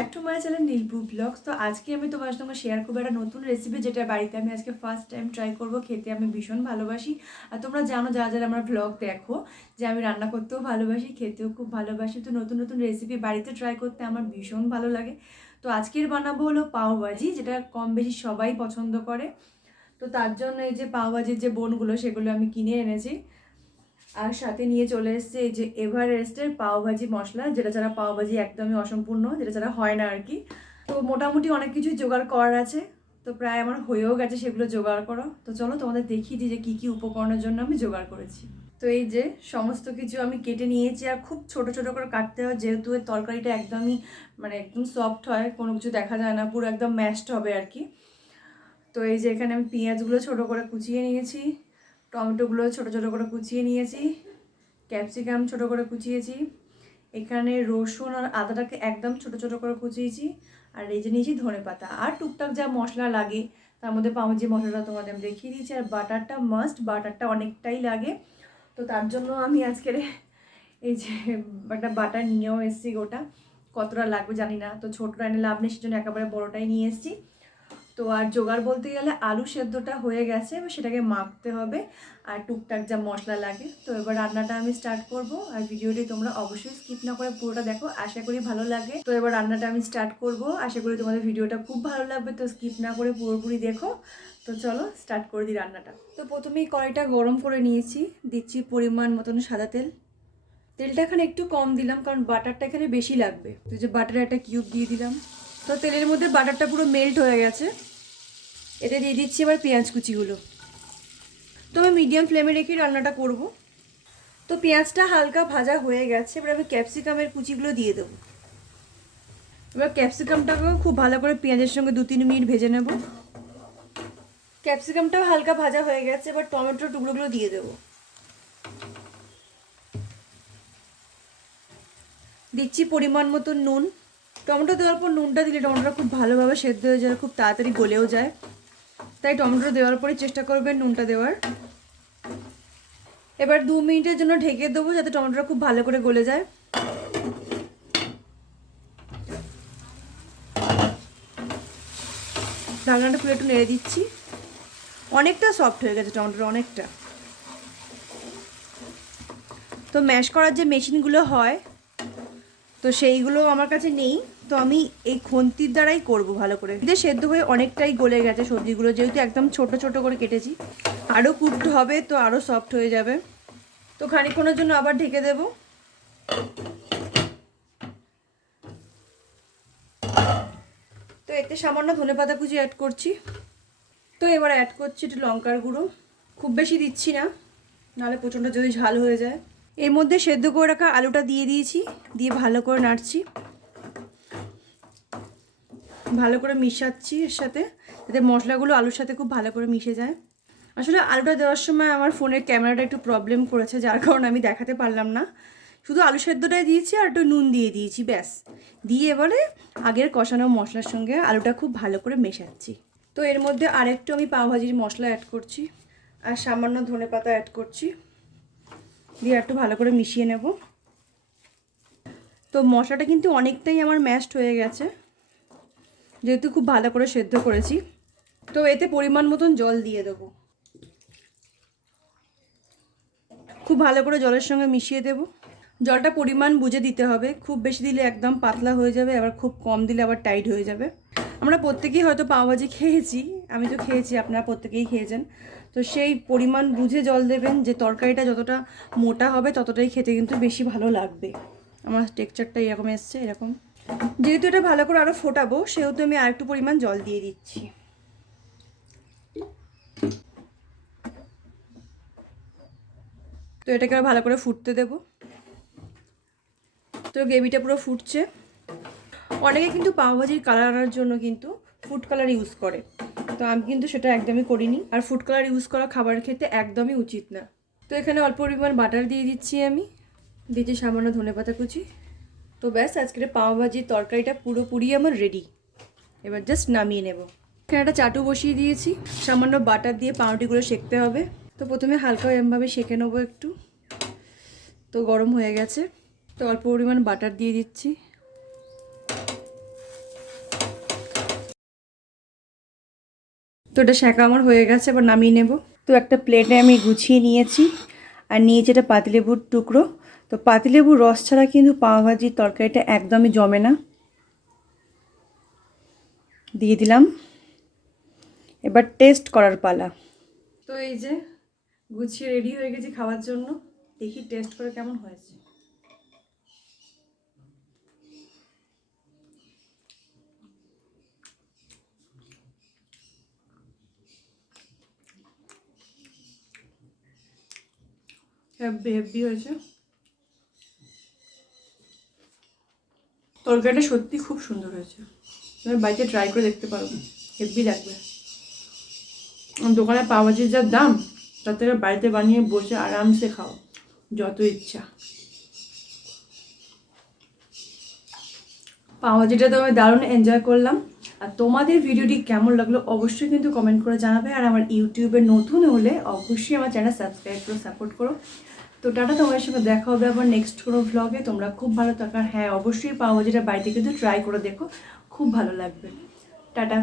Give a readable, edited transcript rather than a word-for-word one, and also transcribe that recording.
Back to my channel Nilpu blogs. তো আজকে আমি তোমার সঙ্গে শেয়ার করবো একটা নতুন রেসিপি, যেটা বাড়িতে আমি আজকে ফার্স্ট টাইম ট্রাই করবো। খেতে আমি ভীষণ ভালোবাসি, আর তোমরা জানো যারা যারা আমার ব্লগ দেখো যে আমি রান্না করতেও ভালোবাসি, খেতেও খুব ভালোবাসি। তো নতুন নতুন রেসিপি বাড়িতে ট্রাই করতে আমার ভীষণ ভালো লাগে। তো আজকের বানাবো হলো পাওভাজি, যেটা কম বেশি সবাই পছন্দ করে। তো তার জন্য এই যে পাওভাজির যে বোনগুলো সেগুলো আমি কিনে এনেছি, আর সাথে নিয়ে চলে এসেছে এই যে এভারেস্টের পাওভাজি মশলা, যেটা ছাড়া পাওভাজি একদমই অসম্পূর্ণ, যেটা ছাড়া হয় না আর কি। তো মোটামুটি অনেক কিছুই জোগাড় করার আছে, তো প্রায় আমার হয়েও গেছে সেগুলো জোগাড় করো। তো চলো তোমাদের দেখিয়ে দিই যে কী কী উপকরণের জন্য আমি জোগাড় করেছি। তো এই যে সমস্ত কিছু আমি কেটে নিয়েছি, আর খুব ছোট ছোট করে কাটতে হয়, যেহেতু এর তরকারিটা একদমই একদম সফট হয়, কোনো কিছু দেখা যায় না, পুরো একদম ম্যাশড হবে আর কি। তো এই যে এখানে আমি পেঁয়াজগুলো ছোট করে কুচিয়ে নিয়েছি, টমেটোগুলো ছোট ছোট করে কুচিয়ে নিয়েছি, ক্যাপসিকাম ছোট করে কুচিয়েছি, এখানে রসুন আর আদাটাকে একদম ছোট ছোট করে কুচিয়েছি, আর এই যে নিয়েছি ধনেপাতা, আর টুকটাক যা মশলা লাগে তার মধ্যে পাওভাজি মশলাটা তোমাদের আমি দেখিয়ে দিয়েছি। আর বাটারটা মাস্ট, বাটারটা অনেকটাই লাগে। তো তার জন্য আমি আজকের এই যে একটা বাটার নিয়েও এসেছি, গোটা কতটা লাগবে জানি না, তো ছোটটা এনে লাভ নেই, সেজন্য একেবারে বড়টাই নিয়ে এসেছি। তো আর জোগাড় বলতে গেলে আলু সেদ্ধটা হয়ে গেছে, এবার সেটাকে মাখতে হবে, আর টুকটাক যা মশলা লাগে। তো এবার রান্নাটা আমি স্টার্ট করব, আর ভিডিওটি তোমরা অবশ্যই স্কিপ না করে পুরোটা দেখো, আশা করি ভালো লাগে। তো এবার রান্নাটা আমি স্টার্ট করব, আশা করি তোমাদের ভিডিওটা খুব ভালো লাগবে, তো স্কিপ না করে পুরোপুরি দেখো। তো চলো স্টার্ট করে দিই রান্নাটা। তো প্রথমেই কড়াইটা গরম করে নিয়েছি, দিচ্ছি পরিমাণ মতন সাদা তেল। তেলটা এখানে একটু কম দিলাম, কারণ বাটারটা এখানে বেশি লাগবে। তো যে বাটারের একটা কিউব দিয়ে দিলাম, তো তেলের মধ্যে বাটারটা পুরো মেল্ট হয়ে গেছে। এতে দিয়ে দিচ্ছি এবার পেঁয়াজ কুচিগুলো। তো আমি মিডিয়াম ফ্লেমে রেখে রান্নাটা করব। তো পেঁয়াজটা হালকা ভাজা হয়ে গেছে, এবার আমি ক্যাপসিকামের কুচিগুলো দিয়ে দেবো। এবার ক্যাপসিকামটাকেও খুব ভালো করে পেঁয়াজের সঙ্গে 2-3 মিনিট ভেজে নেব। ক্যাপসিকামটাও হালকা ভাজা হয়ে গেছে, এবার টমেটোর টুকরোগুলো দিয়ে দেবো। দিচ্ছি পরিমাণ মতো নুন। টমেটো দেওয়ার পর নুনটা দিলে টমেটোটা খুব ভালোভাবে সেদ্ধ হয়ে যায়, খুব তাড়াতাড়ি গলেও যায়, তাই টমেটো দেওয়ার পরে চেষ্টা করবেন নুনটা দেওয়ার। এবার 2 মিনিটের জন্য ঢেকে দেবো, যাতে টমেটোটা খুব ভালো করে গলে যায়। ঢাকনাটা খুলে একটু নেড়ে দিচ্ছি। অনেকটা সফট হয়ে গেছে টমেটোটা, অনেকটা। তো ম্যাশ করার যে মেশিনগুলো হয়, তো সেইগুলো আমার কাছে নেই, তো আমি এই খুন্তির দ্বারাই করব ভালো করে। এতে সেদ্ধ হয়ে অনেকটাই গলে গেছে সবজিগুলো, যেহেতু একদম ছোট ছোট করে কেটেছি। আরও কুকড হবে, তো আরও সফট হয়ে যাবে। তো খানিকক্ষণের জন্য আবার ঢেকে দেব। তো এতে সামান্য ধনেপাতা কুচি অ্যাড করছি। তো এবার অ্যাড করছি একটু লঙ্কার গুঁড়ো, খুব বেশি দিচ্ছি না, নাহলে প্রচণ্ড যদি ঝাল হয়ে যায়। এর মধ্যে সেদ্ধ করে রাখা আলুটা দিয়ে দিয়েছি, দিয়ে ভালো করে নাড়ছি, ভালো করে মিশাচ্ছি এর সাথে, যাতে মশলাগুলো আলুর সাথে খুব ভালো করে মিশে যায়। আসলে আলুটা দেওয়ার সময় আমার ফোনের ক্যামেরাটা একটু প্রবলেম করেছে, যার কারণে আমি দেখাতে পারলাম না। শুধু আলু সেদ্ধটাই দিয়েছি আর একটু নুন দিয়ে দিয়েছি, ব্যাস। দিয়ে এবারে আগের কষানো মশলার সঙ্গে আলুটা খুব ভালো করে মেশাচ্ছি। তো এর মধ্যে আরেকটু আমি পাওভাজির মশলা অ্যাড করছি, আর সামান্য ধনেপাতা অ্যাড করছি, দিয়ে একটু ভালো করে মিশিয়ে নেব। তো মশলাটা কিন্তু অনেকটাই আমার ম্যাশড হয়ে গেছে, যেহেতু খুব ভালো করে সেদ্ধ করেছি। তো এতে পরিমাণ মতন জল দিয়ে দেবো, খুব ভালো করে জলের সঙ্গে মিশিয়ে দেব। জলটা পরিমাণ বুঝে দিতে হবে, খুব বেশি দিলে একদম পাতলা হয়ে যাবে, আবার খুব কম দিলে আবার টাইট হয়ে যাবে। আমরা প্রত্যেকেই হয়তো পাওভাজি খেয়েছি, আমি তো খেয়েছি, আপনারা প্রত্যেকেই খেয়েছেন। তো সেই পরিমাণ বুঝে জল দেবেন, যে তরকারিটা যতটা মোটা হবে ততটাই খেতে কিন্তু বেশি ভালো লাগবে। আমার টেক্সচারটা এরকম এসছে, এরকম। যেহেতু এটা ভালো করে আরও ফোটাবো, সেহেতু আমি আরেকটু পরিমাণ জল দিয়ে দিচ্ছি। তো এটাকে ভালো করে ফুটতে দেব। তো গ্রেভিটা পুরো ফুটছে। অনেকে কিন্তু পাওভাজির কালার আনার জন্য কিন্তু ফুড কালার ইউজ করে, তো আমি কিন্তু সেটা একদমই করিনি, আর ফুড কালার ইউজ করা খাবার খেতে একদমই উচিত না। তো এখানে অল্প পরিমাণ বাটার দিয়ে দিচ্ছি, আমি দিচ্ছি সামান্য ধনেপাতা কুচি। তো ব্যাস, আজকের পাওভাজির তরকারিটা পুরোপুরি আমার রেডি। এবার জাস্ট নামিয়ে নেব। এখানে একটা চাটু বসিয়ে দিয়েছি, সামান্য বাটার দিয়ে পাউরুটিগুলো সেঁকতে হবে। তো প্রথমে হালকা এমভাবে সেঁকে নেবো একটু। তো গরম হয়ে গেছে, তো অল্প পরিমাণ বাটার দিয়ে দিচ্ছি। তো এটা শাঁকা আমার হয়ে গেছে, এবার নামিয়ে নেব। তো একটা প্লেটে আমি গুছিয়ে নিয়েছি, আর নিয়েছি এটা পাতিলেবুর টুকরো। তো পাতিলেবুর রস ছাড়া কিন্তু পাওভাজির তরকারিটা একদমই জমে না। দিয়ে দিলাম, এবার টেস্ট করার পালা। তো এই যে গুছিয়ে রেডি হয়ে গেছি খাওয়ার জন্য, দেখি টেস্ট করে কেমন হয়েছে। হেভি হেভি হয়েছে, তরকারিটা সত্যি খুব সুন্দর হয়েছে। তুমি বাড়িতে ট্রাই করে দেখতে পারো, হেভি লাগবে। দোকানে পাওভাজির যা দাম, তার থেকে বাড়িতে বানিয়ে বসে আরামসে খাও যত ইচ্ছা। পাওভাজিটা তো আমি দারুণ এনজয় করলাম। আর তোমাদের ভিডিওটি কেমন লাগলো অবশ্যই কিন্তু কমেন্ট করে জানাবে। আর আমার ইউটিউবে নতুন হলে অবশ্যই আমার চ্যানেল সাবস্ক্রাইব করে সাপোর্ট করো। তো টাটা, তোমার সঙ্গে দেখা হবে আবার নেক্সট কোনো ভ্লগে। তোমরা খুব ভালো থাকার, হ্যাঁ অবশ্যই পাওভাজিটা বাড়িতে কিন্তু ট্রাই করে দেখো, খুব ভালো লাগবে। টাটা।